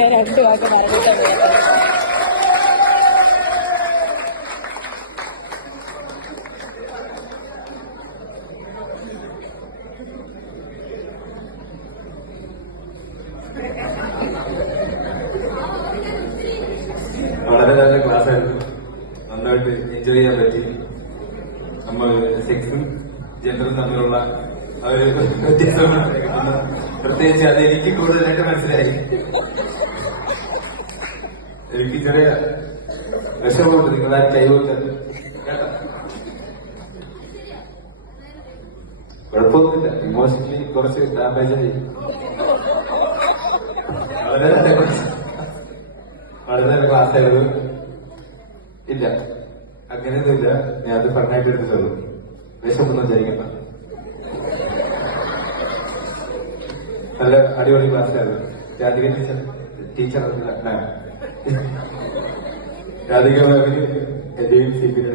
ഞാൻ 2 വാക്ക് പറഞ്ഞിട്ടാണ് വളരെ നല്ല ക്ലാസ്സായിരുന്നു. നന്നായിട്ട് എൻജോയ് ചെയ്യാൻ പറ്റി. നമ്മൾ സെക്സും ജെൻഡറും തമ്മിലുള്ള ആ ഒരു വ്യത്യാസം മനസ്സിലാക്കുന്നു. പ്രത്യേകിച്ച് അത് എനിക്ക് കൂടുതലായിട്ട് മനസ്സിലായി. എനിക്ക് ചെറിയ വിഷമമുണ്ട് നിങ്ങളാരും കൈകൊണ്ടത് കേട്ടോ. കുഴപ്പമൊന്നുമില്ല. ഇമോഷണലി കുറച്ച് ഡാമേജ് ആയി. വളരെ നല്ല ക്ലാസ് ആയിരുന്നു. ഇല്ല, അങ്ങനെയൊന്നുമില്ല. ഞാൻ അത് ഫണ്ണായിട്ട് എടുത്തിട്ടുള്ളൂ. വിഷമൊന്നും വിചാരിക്കണ്ട. നല്ല അടിപൊളി ക്ലാസ്സിലായിരുന്നു. രാധിക ടീച്ചർ രാധിക മാമിന് എന്റെയും സീപ്പിന്റെ